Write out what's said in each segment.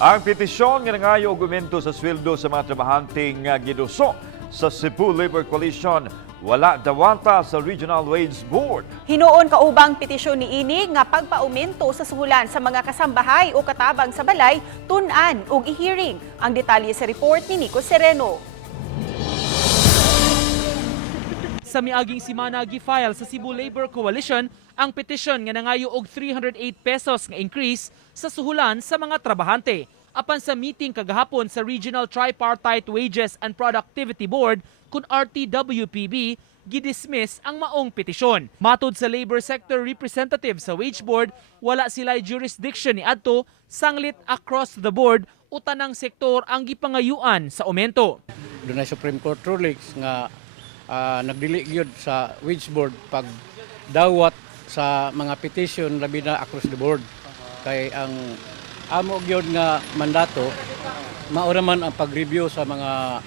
Ang petisyon nga nangayo og aumento sa sweldo sa mga trabahante nga giduso sa Cebu Labor Coalition wala dawata sa Regional Wage Board. Hinuon kaubang petisyon ni ini nga pagpaumento sa suhulan sa mga kasambahay o katabang sa balay tun-an ug i-hearing. Ang detalye sa report ni Nico Sereno. Sa miaging simana gi-file sa Cebu Labor Coalition ang petisyon nga nangayo og 308 pesos nga increase sa suhulan sa mga trabahante. Apan sa meeting kagahapon sa Regional Tripartite Wages and Productivity Board kun RTWPB, gidismiss ang maong petisyon. Matod sa Labor Sector Representative sa Wage Board, wala sila jurisdiction ni adto sanglit across the board o tanang sektor ang gipangayuan sa aumento. Doon na Supreme Court rulings nga nagdili gyud sa Wage Board pag dawat sa mga petition labi na across the board. Kay ang amo gyud nga mandato maura man ang pag-review sa mga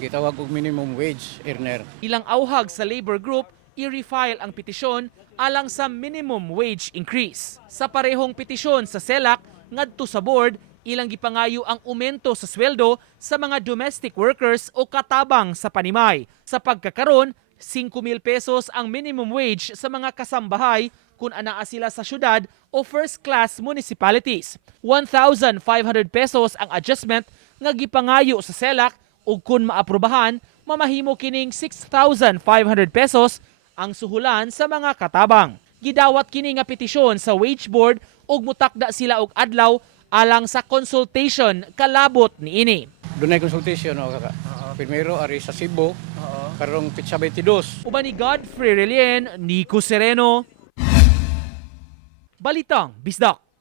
gitawag og minimum wage earner. Ilang auhag sa labor group i-refile ang petisyon alang sa minimum wage increase. Sa parehong petisyon sa SELAC ngadto sa board, ilang gipangayo ang aumento sa sweldo sa mga domestic workers o katabang sa panimay. Sa pagkakaron, 5,000 pesos ang minimum wage sa mga kasambahay kung anaa sila sa syudad o first-class municipalities. 1,500 pesos ang adjustment nga gipangayo sa SELAC ug kung maaprubahan, mamahimo kining 6,500 pesos ang suhulan sa mga katabang. Gidawat kini nga petisyon sa Wage Board ug mutakda sila og adlaw alang sa consultation kalabot niini. Doon ay consultation o kaka. Primero ari sa Cebu, karong Pitsa 22. Uban ni Godfrey Relien, Nico Sereno. Balitang Bisdak.